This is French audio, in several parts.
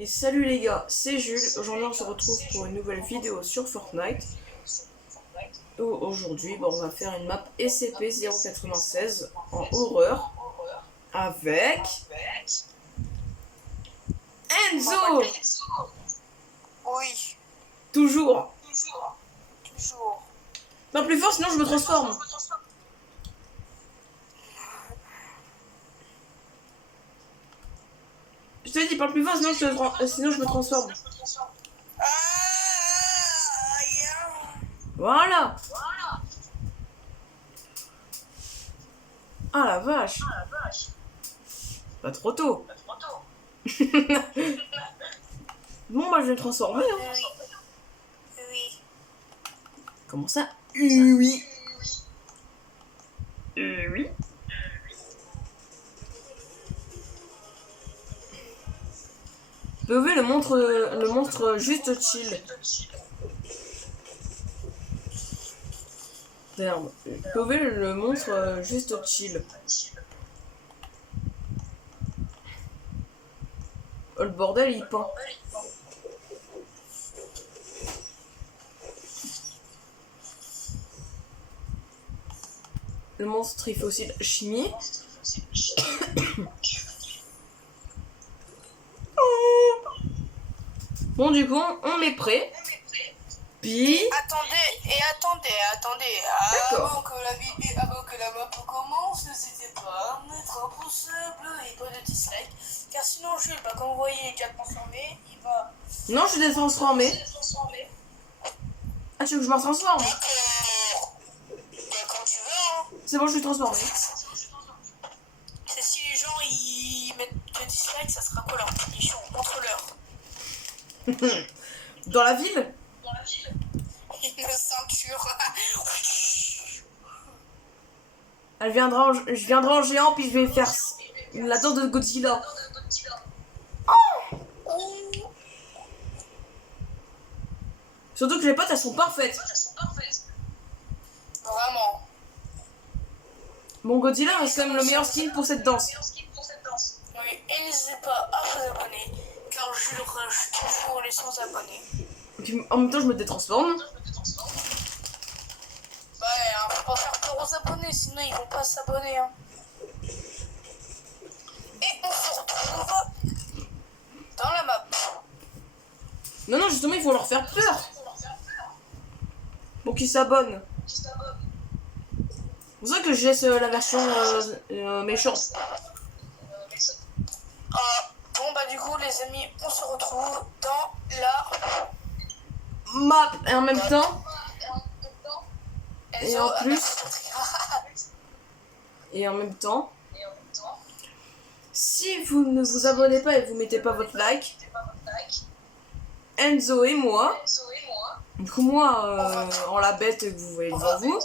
Et salut les gars, c'est Jules. Aujourd'hui on se retrouve pour une nouvelle vidéo sur Fortnite. Aujourd'hui on va faire une map SCP-096 en horreur avec Enzo. Oui, Toujours. toujours. Pas plus fort sinon je me transforme. Je te dis pas plus fort sinon je me transforme. Voilà. Ah la vache. Pas trop tôt. Bon bah je vais me transformer hein. Oui. Comment ça? Oui. Oui. POV le monstre juste chill. Merde. POV le monstre juste chill. Oh, le bordel il pend. Le monstre il fait aussi de la chimie. Bon du coup on est prêt. Puis Attendez. D'accord. Avant que la map commence, n'hésitez pas à mettre un pouce bleu et pas de dislike. Car sinon, Jules, quand vous voyez les déjà transformés, il va. Non je suis transformé. Ah tu veux que je me transforme? Quand tu veux, hein. C'est bon je suis transformé. C'est si les gens ils mettent de dislike, ça sera quoi leur punition? Montre-leur. Dans la ville? Une ceinture. Je viendrai en géant puis je vais faire la danse de Godzilla. Surtout que les potes elles sont parfaites. Vraiment. Bon Godzilla reste quand même le meilleur skin pour cette danse. Oui, et n'hésitez pas à vous abonner, car Jules rush toujours les 100 abonnés. Et puis en même temps je me détransforme. Bah, faut pas faire peur aux abonnés, sinon ils vont pas s'abonner. Hein. Et on se retrouve dans la map. Non justement il faut leur faire peur. Pour qu'ils s'abonnent. C'est pour ça que je laisse la version méchante. Bon bah du coup les amis, on se retrouve dans la map et en même temps. Et Enzo en plus. Et en même temps. Si vous ne vous abonnez pas et vous mettez pas votre like, Enzo et moi, du coup moi en la bête que vous voyez devant vous,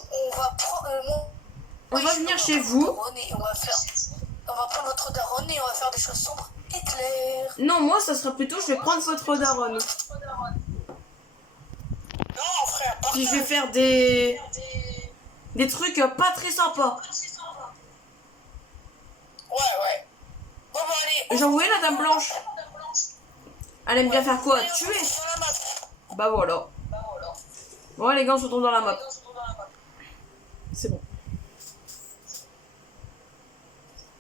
on va venir chez vous. On va prendre votre daronne et on va faire des choses sombres et claires. Non, moi ça sera plutôt je vais prendre votre daronne. Non frère, puis je vais faire des trucs pas très sympas. Ouais. Bon bah allez. J'ai envoyé la dame blanche. Elle aime bien faire quoi? Tuer. Bah voilà. Bon les gars on se retrouve dans la map. C'est bon.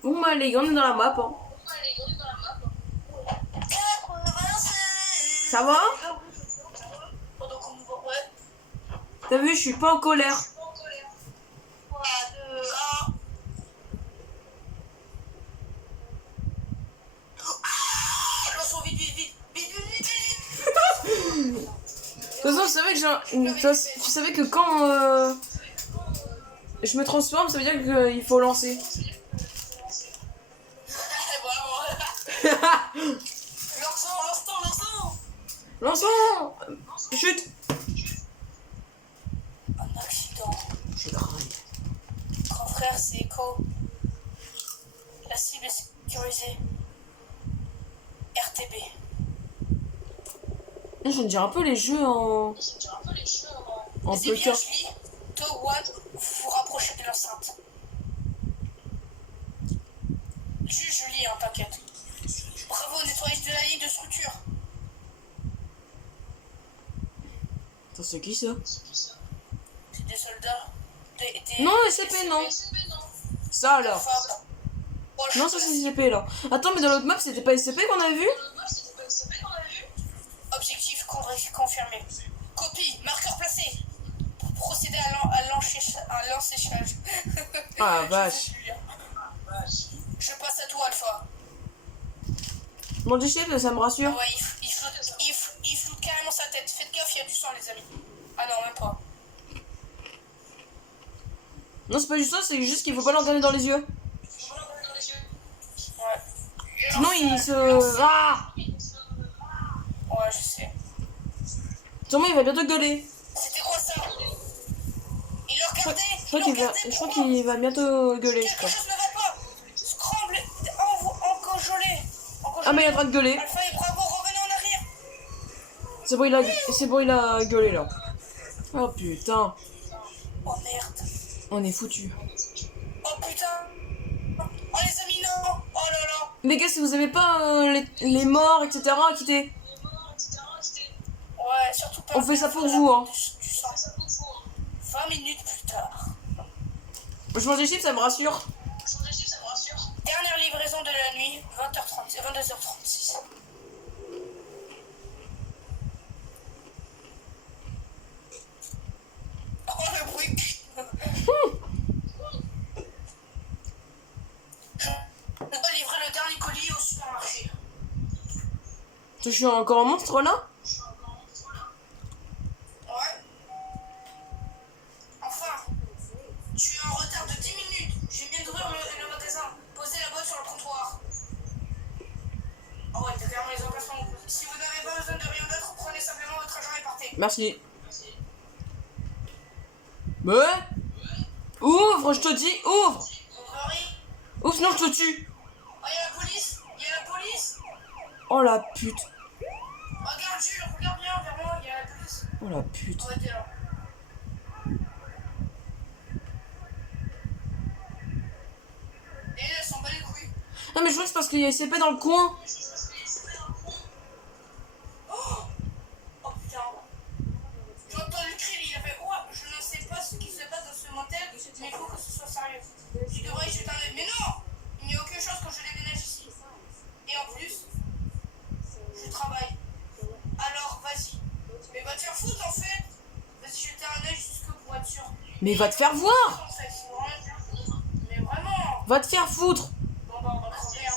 Bon bah les gars on est dans la map hein. Ça va? T'as vu je suis pas en colère. De toute façon, tu savais que quand je me transforme, ça veut dire qu'il faut lancer. Lançons. Chute. Un accident. Je graille. Grand frère, c'est Echo. La cible est sécurisée. RTB. Je me dirais un peu les jeux en C'est bien, poker. Julie. 2, 1, vous vous rapprochez de l'enceinte. Julie, hein, t'inquiète. Bravo au nettoyage de la ligne de structure. Attends, c'est qui ça? C'est des soldats. Non, SCP, non. Ça alors. Non, ça c'est SCP là. Attends, mais dans l'autre map, c'était pas SCP qu'on avait vu? Objectif confirmé. Copie, marqueur placé. Procéder à l'enséchage. Ah vache. Je passe à toi, Alpha. Bon, du chef, ça me rassure. Ah ouais, il floute carrément sa tête. Faites gaffe, il y a du sang, les amis. Ah non, même pas. Non, c'est pas juste ça, c'est juste qu'il faut pas le regarder dans les yeux. Ouais. Sinon, il se. Ah! Ouais, je sais. Sûrement, il va bientôt gueuler. C'était quoi ça? Il le regardait. Je crois qu'il va bientôt gueuler, je Quelque crois. chose ne va pas. Scramble, encaujolé. Ah, mais il est en train de gueuler. Alpha et Bravo, revenez en arrière. C'est bon, il a gueulé là. Oh putain. Oh merde. On est foutu. Oh putain. Oh les amis, non. Oh là là. Les gars, si vous aimez pas les morts, etc., quittez. Ouais, surtout pas. On fait ça pour vous, hein. Du sang. 20 minutes plus tard. Je mange des chips, ça me rassure. Dernière livraison de la nuit, 20h36, 22h36. Oh le bruit. Je dois livrer le dernier colis au supermarché. Je suis encore un monstre là? Ouais. Enfin, tu es en retard de 10 minutes. J'ai bien d'ouvrir le magasin. Posez la boîte sur le comptoir. Oh ouais, t'as clairement les emplacements. Si vous n'avez pas besoin de rien d'autre, prenez simplement votre argent et partez. Merci. Ouais. Ouvre, je te dis, ouvre. Ouvre, sinon je te tue. Oh, il y a la police. Il y a la police. Oh la pute. Regarde Jules, regarde bien vers moi, il y a la police. Oh la pute. Oh, t'es là. Et là, elles s'en bat les couilles. Non mais je crois que c'est parce qu'il y a SCP dans le coin. Oh putain. J'entends le cri, il a fait oh, je ne sais pas ce qui se passe dans ce motel, mais il faut que ce soit sérieux. Tu devrais y jeter un œil. Mais non, il n'y a aucune chance quand je déménage ici. Et en plus, je travaille. Alors, vas-y. Mais va te faire foutre en fait. Vas-y, jeter un œil jusque pour être sûr. Mais va te faire voir. En fait, mais vraiment. Va te faire foutre. Bon bah, on va crever, hein.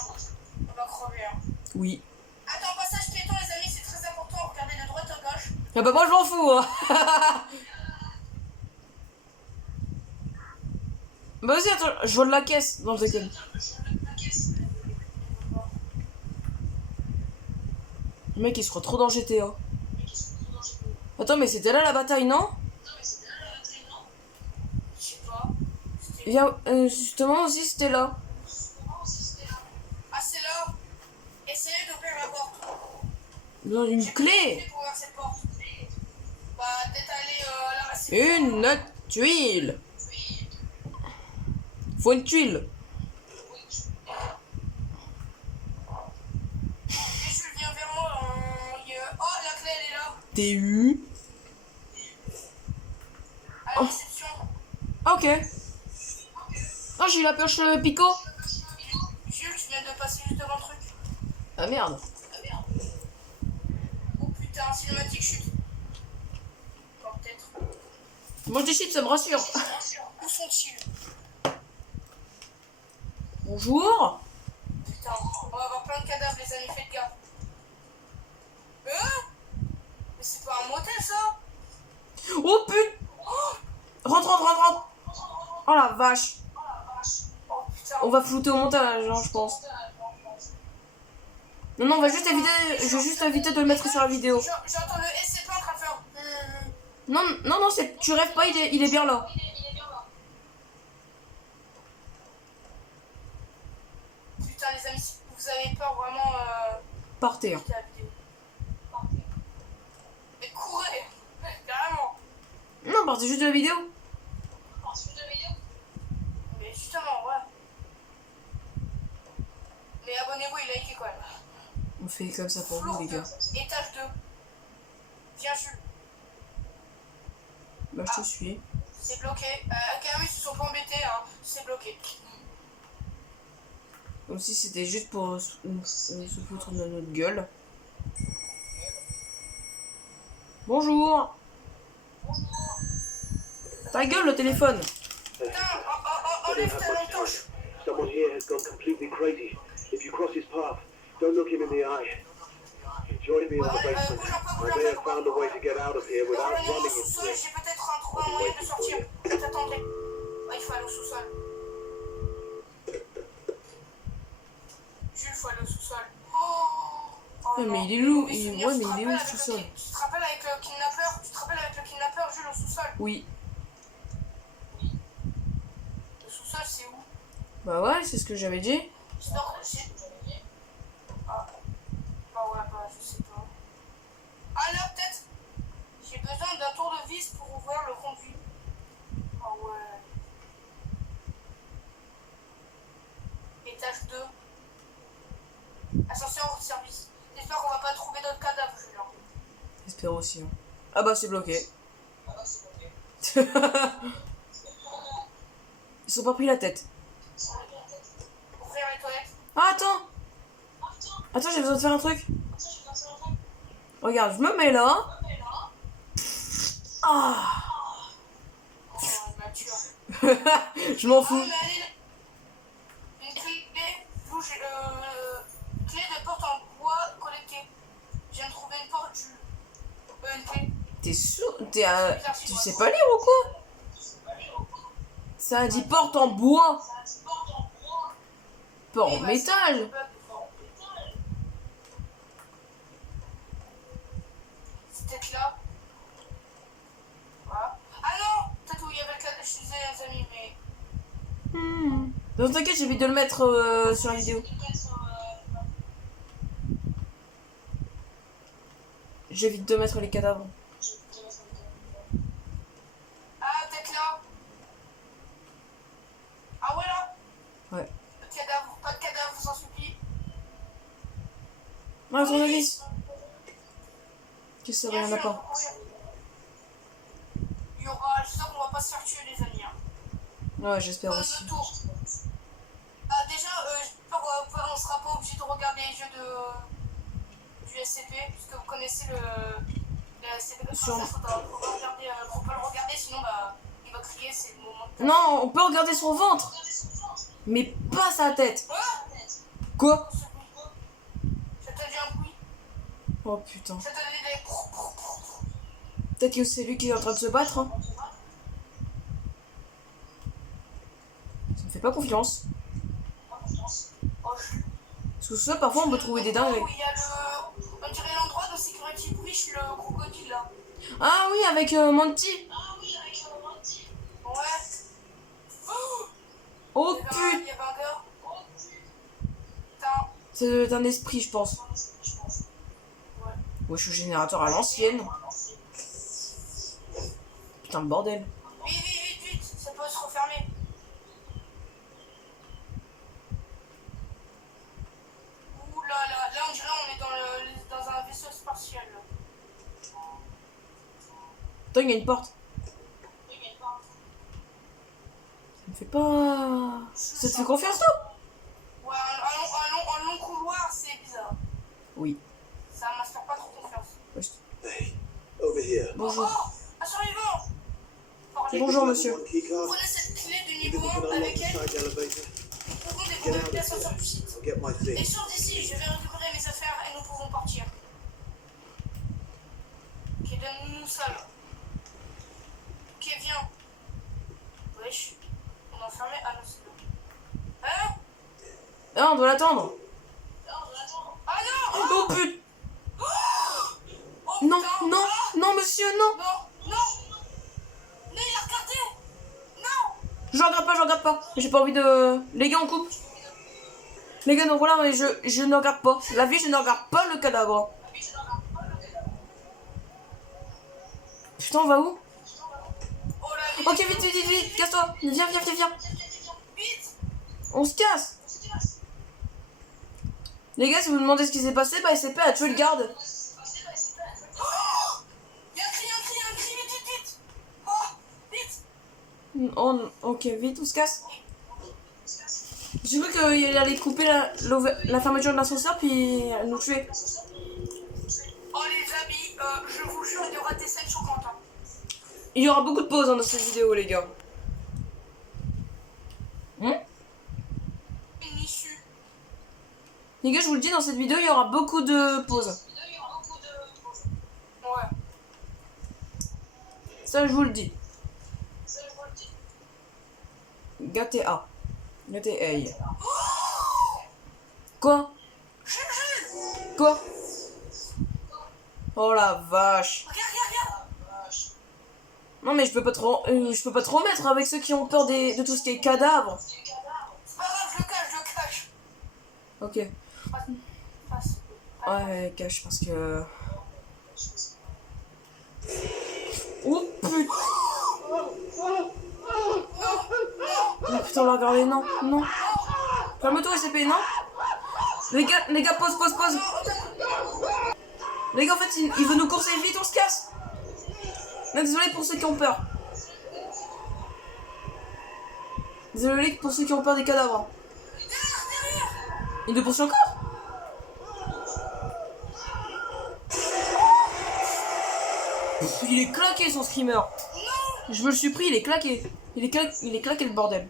On va crever, hein. Oui. Attends, passage piéton, les amis, c'est très important. Regardez de droite à gauche. Ah bah moi je m'en fous hein. Bah vas-y, attends, je vole la caisse. Non, je déconne. Le mec il se croit trop dans GTA. Attends, mais c'était là la bataille, non? Je sais pas. Viens, justement aussi c'était là. Ah, c'est là. Essayez d'ouvrir la porte. Dans une J'ai clé. pour ouvrir cette porte. Bah, d'étaler la réception. Une tuile. Faut une tuile. Et Jules, viens vers moi. Oh, la clé, elle est là. TU. À la réception. Ok. Ah, j'ai eu la pioche Pico. Jules, tu viens de passer juste devant le truc. Ah merde. Oh putain, cinématique chute. Bon, peut-être. Mange des chips, ça me rassure. Où sont-ils? Bonjour. Putain, on va avoir plein de cadavres, les amis, faites gaffe. Mais c'est pas un motel, ça? Oh putain. Rentre. Oh la vache. Oh putain. On va flouter au montage, hein, je pense. Non, on va juste éviter. Je vais juste éviter de le mettre sur la vidéo. J'entends le SCP en train de faire. Non, tu rêves pas, il est bien là. Putain, les amis, si vous avez peur, vraiment. Partez. Hein. quittez la vidéo. Mais courez. Carrément. Non, partez juste de la vidéo. Mais justement, ouais. Mais abonnez-vous et likez quand même. On fait comme ça pour vous, les gars. Étage 2. Viens, Jules. Bah, je te suis. C'est bloqué. Quand même, ils se sont pas embêtés, hein. C'est bloqué. Comme si c'était juste pour se foutre de notre gueule. Bonjour. Ta gueule, le téléphone. Putain, enlève ta lampe torche. Someone here has gone completely crazy. If you cross his path, don't look him in the eye. Join me in the basement. I may have found a way to get out of here without Rejoignez-moi au running into sous-sol, it. j'ai peut-être trouvé un moyen de sortir. Je t'attendrai. Ouais, il faut aller au sous-sol. Jules, il faut aller au sous-sol. Oh, Ouais, mais non. il est où? Mes Il- souvenirs, ouais, tu mais te il est où, rappelles le avec sous-sol? Tu te rappelles avec le kidnappeur? Tu te rappelles avec le kidnappeur, Jules, au sous-sol? Oui. Le sous-sol, c'est où? Bah ouais, c'est ce que j'avais dit. Ah. Bah ouais, bah je sais pas. Ah là, peut-être. J'ai besoin d'un tour de vis pour ouvrir le conduit. Ah ouais. Étage 2. Ascenseur de service. J'espère qu'on va pas trouver d'autres cadavres, Julien. J'espère aussi. Hein. Ah bah c'est bloqué. Ils sont pas pris la tête. Ouvrir les toilettes. Ah attends. Attends, j'ai besoin de faire un truc. Regarde, je me mets là. Ah. Oh, il m'a tué. Je m'en Ah, fous. on est allé. Une clé. Bouge. Clé de porte en bois collectée. Je viens de trouver une porte, Jules. Une clé. T'es sourd. Tu sais pas lire ou quoi? Ça a dit porte en bois. Pas en Oui, bah, métal. C'est peut-être là. Voilà. Ah non, peut-être où il y avait le cadre, je disais les amis, mais... Non, t'inquiète, j'évite de le mettre sur la vidéo. J'évite de mettre les cadavres. Ah, peut-être là. Ah ouais, là. Ouais. Pas de cadavre, vous en supplie. Ah, tournevis. Qu'est-ce que ça va, Bien y'en a sûr, pas. on va courir. Il y aura, j'espère qu'on va pas se faire tuer, les amis. Hein. Ouais, j'espère Bonne aussi. tour. Ah, déjà, j'espère qu'on sera pas obligé de regarder les jeux du SCP, puisque vous connaissez le SCP. Sur- Ça, faut pas le regarder, sinon bah, il va crier, c'est le moment de... Non, on peut regarder son ventre. Mais pas sa tête. Quoi? Ça t'a dit un bruit. Oh putain. Ça t'a dit des... Peut-être que c'est lui qui est en train de se battre. Hein. Ça me fait pas confiance. Oh, Sous ce, parfois on peut trouver des dingueries. il y a on dirait l'endroit de Security Breach, le crocodile là. Ah oui, avec Monty. Ouais. Oh Il y putain. avait un gars. Putain. C'est un esprit, je pense. Ouais. Ouais, je suis générateur à l'ancienne. Putain, le bordel. Vite, ça peut se refermer. Ouh là là, là on dirait on est dans un vaisseau spatial. Là. Attends, il y a une porte. Ça me fait pas... Ça te fait confiance, toi? Ouais, un long couloir, c'est bizarre. Oui. Ça m'inspire pas trop confiance. Hey, over here. Bonjour. Oh, un survivant. Parlez. Bonjour, monsieur. One key card. Prenez cette clé de If niveau we can 1 unlock avec the elle. side elevator, Nous pouvons get découvrir out of l'ascenseur du here. site. I'll get my Et thing. sors d'ici, je vais récupérer mes affaires et nous pouvons partir. Ok, donne-nous ça là. Ok, viens. Wesh. On a fermé. Ah non, c'est bon. Hein? Ah, on doit l'attendre. Ah non! Oh putain. Oh, Non, putain. non, non, monsieur, non. Non! Non, il a regardé! Non! Je regarde pas. J'ai pas envie de... Les gars, on coupe. Les gars, donc voilà, mais je ne regarde pas. La vie, je ne regarde pas le cadavre. Putain, on va où? Oh là, Ok, vite, casse-toi. Viens. Vite! On se casse. Les gars, si vous me demandez ce qui s'est passé, bah SCP a tué le garde. Oh! Il y a un cri, vite! Oh! Oh, ok, vite, on se casse. J'ai cru qu'il allait couper la fermeture de l'ascenseur puis nous tuer. Oh les amis, je vous jure, il y aura des scènes choquantes. Hein. Il y aura beaucoup de pauses dans cette vidéo, les gars. Une issue. Les gars, je vous le dis, dans cette vidéo, il y aura beaucoup de pauses. Ouais. Ça, je vous le dis. GTA. GTA. Quoi? Quoi? Oh la vache. Regarde. Non mais je peux pas trop mettre avec ceux qui ont peur de tout ce qui est cadavre. C'est pas grave, je le cache. Ok. Passe. Ouais, cache parce que... Oh putain. Oh putain, on l'a regardé, non. Calme-toi, SCP, non. Les gars, pause. Les gars, en fait, il veut nous courser vite, on se casse. Non, désolé pour ceux qui ont peur. Désolé pour ceux qui ont peur des cadavres. Il nous poursuit encore. Il est claqué son screamer. Je me le suis pris, il est claqué. Il est claqué le bordel.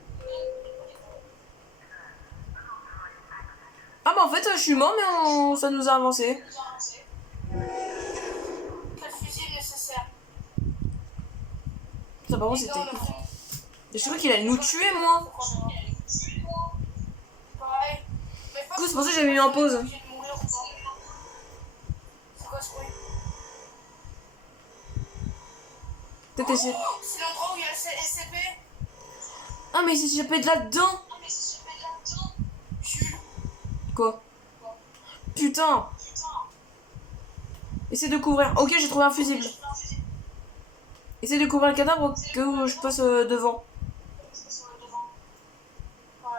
Ah bah en fait je suis mort mais ça nous a avancé. Quel fusil nécessaire. Ça par contre c'était... Je crois qu'il allait nous tuer moi. Pareil. Du coup c'est pour ça que j'avais mis en pause. C'est quoi ce bruit? Peut-être essayer... C'est l'endroit où il y a le SCP. Ah mais il s'est échappé de là-dedans. Jules. Quoi? Putain. Essaye de couvrir. Ok, j'ai trouvé un fusible. Essaye de couvrir le cadavre que je passe devant. Ouais.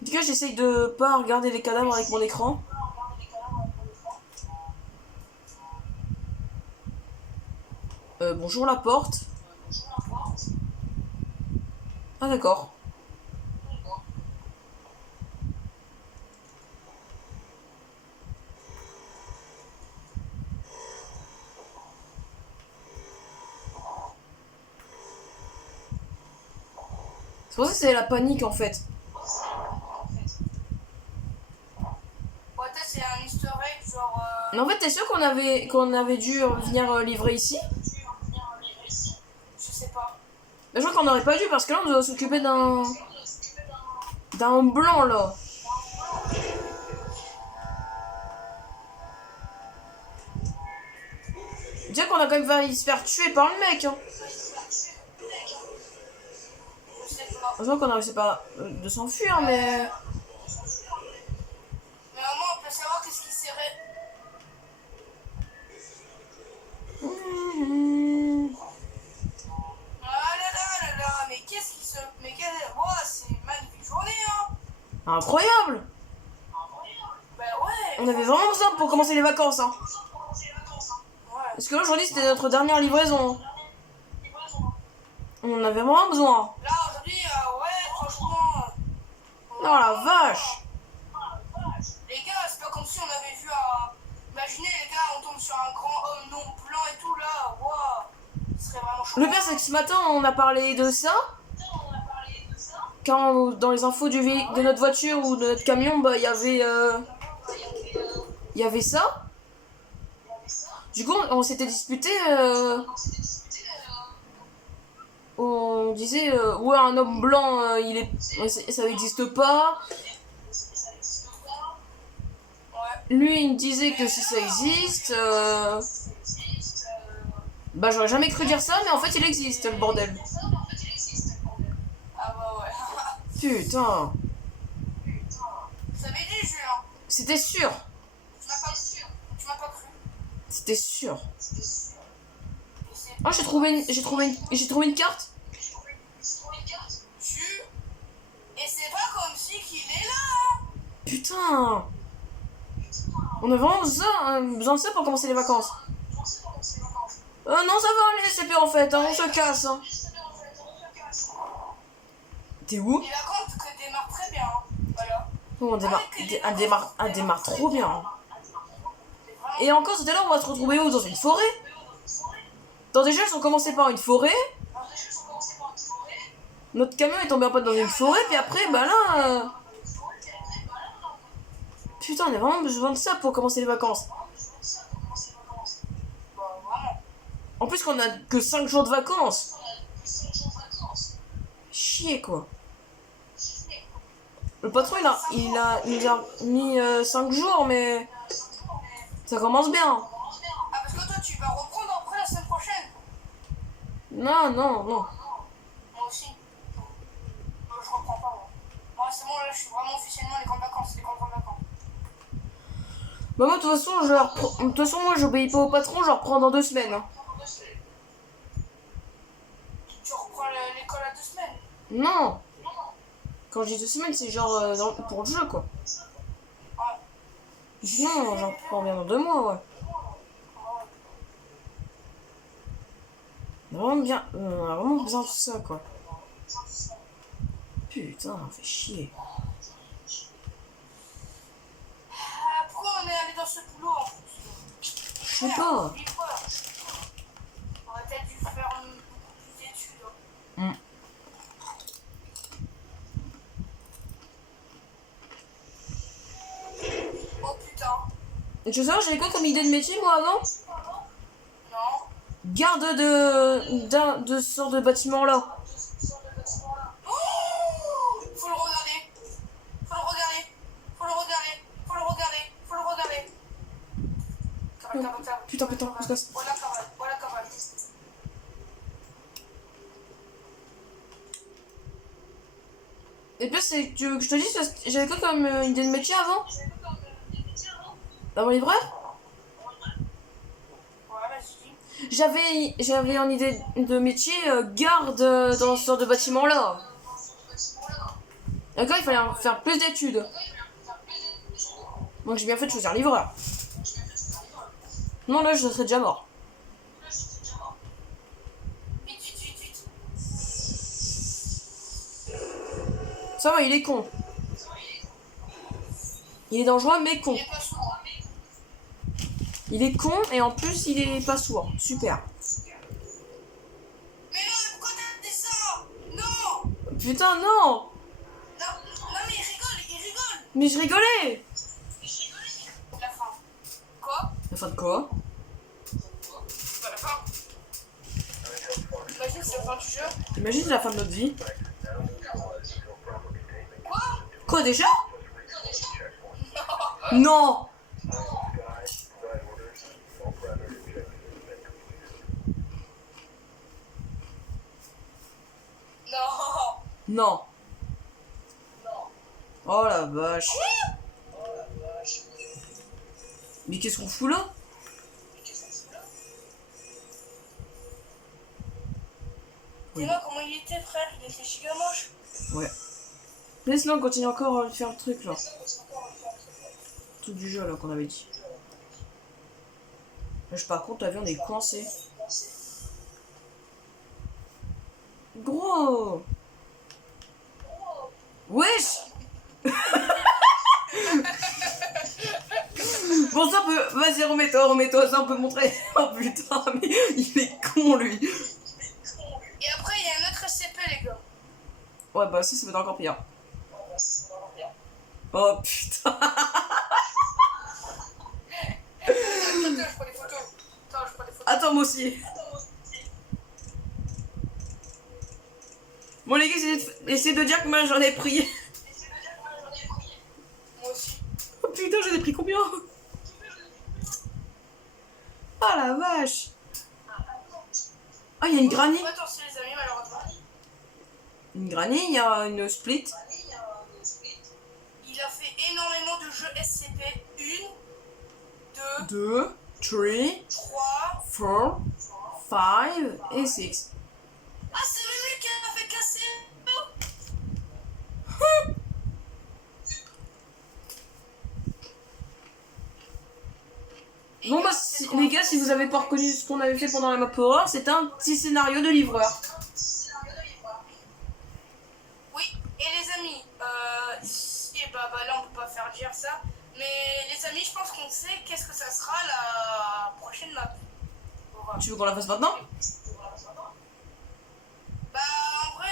En tout cas, j'essaye de pas regarder les cadavres avec mon écran. Bonjour la porte. Ah d'accord. C'est pour ça que c'est la panique en fait. Ouais, c'est un easter egg genre... Mais en fait, t'es sûr qu'on avait dû venir livrer ici? Je sais pas. Mais je crois qu'on n'aurait pas dû parce que là on doit s'occuper d'un blanc là. Déjà qu'on a quand même failli se faire tuer par le mec. Hein. Je sais pas. Heureusement qu'on a réussi pas de s'enfuir mais... Mais maman, on peut savoir qu'est-ce qui serait... Ah là, mais qu'est-ce qui se... Mais quelle... Oh, c'est une magnifique journée, hein. Incroyable. Bah ouais. On avait vraiment besoin pour commencer les vacances. Hein. Ouais. Parce que là aujourd'hui c'était notre dernière livraison. On en avait vraiment besoin. Là, aujourd'hui, ouais, franchement... Oh la vache. Les gars, c'est pas comme si on avait vu un... Imaginez, les gars, on tombe sur un grand homme non blanc et tout, là. Waouh. Ce serait vraiment chaud. Le pire c'est que ce matin on a parlé de ça. Quand dans les infos de notre voiture ou de notre camion, bah il y avait ça. Du coup on s'était disputé. On disait ouais un homme blanc ça n'existe pas. Ouais. Lui il me disait que si ça existe, bah j'aurais jamais cru dire ça mais en fait il existe le bordel. Ah bah ouais. Putain. Ça avait dit, Julien. C'était sûr. Tu m'as pas cru. C'était sûr. Et c'est Oh j'ai trouvé une carte. tu. Et c'est pas comme si qu'il est là. Hein. Putain. On a vraiment besoin de ça pour commencer les vacances. Non, ça va aller, SCP en fait, hein, on se casse. Hein. T'es où? Et la compte que démarre très bien. Hein. Voilà. Oh, elle démarre trop bien. Hein. Et encore, tout à l'heure, on va se retrouver où? Dans une forêt? Dans déjà, ils ont commencé par une forêt. Notre camion est tombé en panne dans une forêt, puis après, bah là... Putain, on a vraiment besoin de ça pour commencer les vacances. En plus qu'on a que 5 jours de vacances. Chier, quoi. Le patron, il a mis 5 jours, mais... Ça commence bien. Ah, parce que toi, tu vas reprendre après la semaine prochaine. Non. Moi aussi. Je reprends pas, moi. Moi, c'est bon, là, je suis vraiment officiellement les grandes vacances. Bah moi, de toute façon, moi, j'obéis pas au patron, je reprends dans 2 semaines. Hein. Tu reprends l'école à 2 semaines? Non. Quand je dis 2 semaines, c'est genre pour le jeu, quoi. Sinon, j'en reprends bien dans 2 mois, ouais. On a vraiment besoin de ça, quoi. Putain, on fait chier. Pourquoi on est allé dans ce boulot en plus? Je sais pas. On aurait peut-être dû faire beaucoup plus d'études. Mm. Oh putain. Et tu sais, j'avais quoi comme idée de métier, moi, avant? Non. Garde de ce genre de bâtiment-là. Oh, faut le regarder. Putain, on se casse. Voilà cabane. Et puis, tu veux que je te dise, j'avais quoi comme idée de métier avant? Avant livreur? Ouais, vas-y. J'avais en idée de métier garde dans ce genre de bâtiment-là. D'accord, il fallait faire plus d'études. Donc j'ai bien fait de choisir livreur. Non, là, je serais déjà mort. Vite. Ça va, il est con. Il est dangereux, mais con. Il est pas sourd. Il est con, et en plus, il est pas sourd. Super. Mais non, pourquoi t'as dit ça? Non. Putain, non! Non, mais il rigole. Mais je rigolais! La fin. Quoi? La fin de quoi? Pas la fin. Imagine, c'est la fin du jeu. Imagine la fin de notre vie. Quoi? Quoi, déjà? Non! Non. Non. Oh la vache. Mais qu'est-ce qu'on fout là? Dis-moi comment il était, frère. Il était giga moche. Ouais. Mais sinon, on continue encore à faire le truc là. Tout du jeu là qu'on avait dit. Par contre, t'as vu, on est coincé. Gros! Wesh! Bon, ça peut. Vas-y, remets-toi, ça on peut montrer. Oh putain, mais il est con lui. Et après, il y a un autre SCP, les gars. Ouais, bah ça va être encore pire. Oh putain. Je prends des photos. Attends, moi aussi. Bon, les gars, essayez de dire combien j'en ai pris. Moi aussi. Oh putain, j'en ai pris combien? Ah la vache. Ah, il y a une granny. Attends, c'est les amis, malheureusement. Une granny, il y a une split. Il a fait énormément de jeux SCP. 1, 2, 2, 3, 3. 4, 5 et 6. Ah, c'est même lui qui a fait casser. Bon Et bah les gars, si vous avez pas reconnu ce qu'on avait fait pendant la map horror, c'est un petit scénario de livreur. Oui, et les amis, là on peut pas faire dire ça, mais les amis, je pense qu'on sait qu'est-ce que ça sera la prochaine map. Tu veux qu'on la fasse maintenant? Bah en vrai,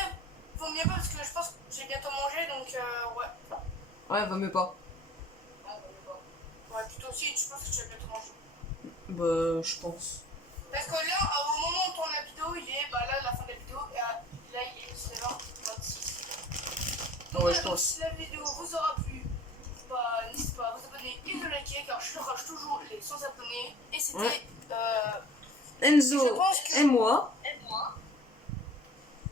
vaut mieux pas parce que je pense que j'ai bientôt mangé, donc ouais. Ouais, vaut mieux pas. Ouais, plutôt aussi, je pense que j'ai bientôt mangé. Bah, je pense. Parce que là, au moment où on tourne la vidéo, il est, bah là, la fin de la vidéo, et là, il est 19h26. Donc, Ouais, je pense. si la vidéo vous aura plu, bah, n'hésitez pas à vous abonner et de liker, car je rage toujours les 100 abonnés. Et c'était, Ouais. je Enzo pense que- et moi.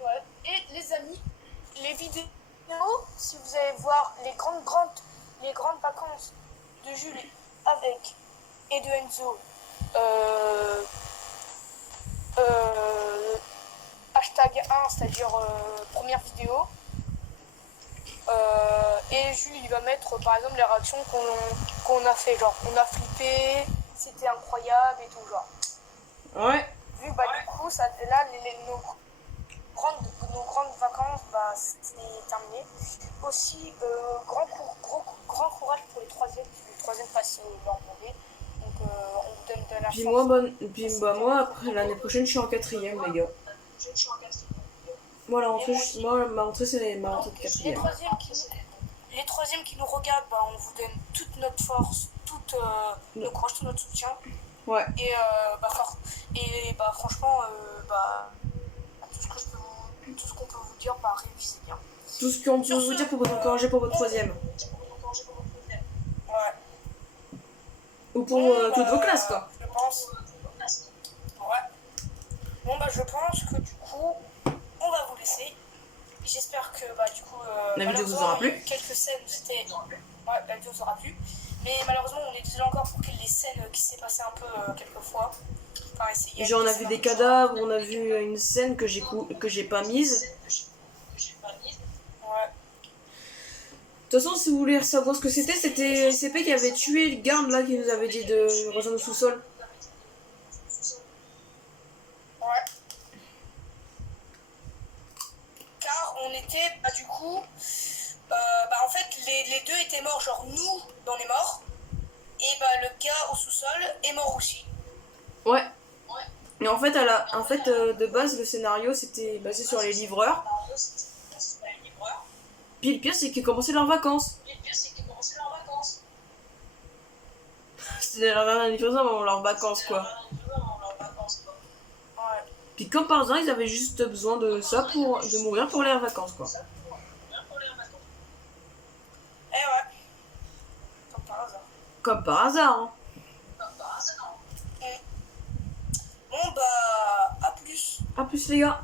ouais. Et les amis, les vidéos, si vous allez voir les grandes vacances de Julie avec et de Enzo, hashtag 1, c'est-à-dire première vidéo. Et Jules, il va mettre par exemple les réactions qu'on a fait, genre on a flippé, c'était incroyable et tout, genre. Ouais. Vu bah du coup, ça, là, nos grandes vacances, bah c'est terminé. Aussi, grand courage pour les troisièmes, les troisièmes passent leur brevet. Donc on vous donne de la Puis chance. moi, après l'année prochaine, je suis en quatrième, les gars. Moi, la rentrée, ma rentrée, c'est ma rentrée de Les quatrième. troisièmes qui nous regardent, bah, on vous donne toute notre force, tout notre courage, tout notre soutien. Ouais. Et franchement, tout ce qu'on peut vous dire, bah révisez bien. Tout ce qu'on peut vous dire pour vous encourager pour votre troisième. Ouais. Ou pour toutes vos classes, quoi. Je pense. Ouais. Bon bah je pense que du coup, on va vous laisser. J'espère que bah du coup La vidéo vous aura plu. quelques scènes c'était ouais, la vidéo vous aura plu. Mais malheureusement on est désolé encore pour les scènes qui s'est passé un peu quelques fois. Enfin, Genre on a vu des cadavres, on a vu une scène que j'ai pas mise. Ouais. De toute façon, si vous voulez savoir ce que c'était SCP qui avait tué le garde là qui nous avait dit de rejoindre le sous-sol. Ouais. Car on était, bah du coup, en fait les deux étaient morts, genre nous, on est morts, et bah le gars au sous-sol est mort aussi. Ouais. Et en fait, de base, le scénario c'était basé sur les livreurs. Puis le pire, c'est qu'ils commençaient leurs vacances. C'était leur dernière livraison avant leurs vacances, quoi. Ouais. Puis comme par hasard, ils avaient juste besoin de ça de mourir pour les vacances, quoi. Eh ouais. Comme par hasard. Comme par hasard, hein. Bon bah, à plus. A plus les gars.